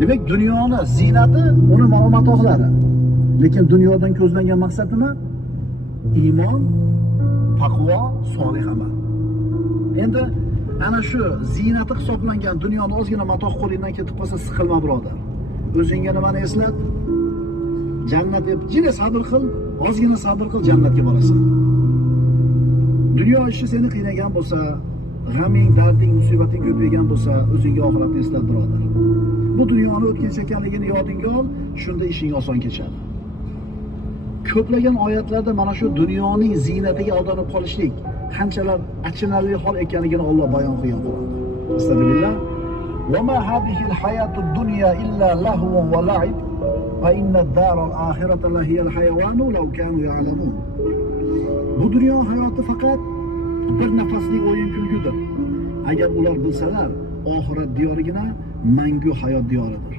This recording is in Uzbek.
Demak, dunyoni ziynati uni matohlari. Lekin dunyodan ko'zlangan maqsad nima? Iymon, taqvo, solih amal. Endi ana shu ziynati hisoblangan dunyoni ozgina matoh qo'lingdan ketib qolsa siqilma birodar. O'zingga nimani eslat? Jannat deb jina sabr qil, ozgina sabr qil, jannatga borasan. Dunyo ishi seni qiynagan bo'lsa, g'aming, darding, musibating ko'paygan bo'lsa, o'zingga oxiratni eslat birodar. Bu dunyoni o'tkinchi ekanligini yodingga ol, shunda ishing oson kechadi. Ko'plagan oyatlarda mana shu dunyoning ziynatiga aldanib qolishlik qanchalar achinarli hol ekanligini Alloh bayon qilgan Qur'onda. Astagfirullah. Va ma hadhihi al-hayatud dunya illa lahwun va la'ib va inna ad-daral akhirata lahiyal hayawanu law kanu ya'lamun. Bu dunyo hayoti faqat bir nafaslik o'yin kulgudir. Agar ular bilsalar, oxirat diyorigina mangu hayot diyoridir.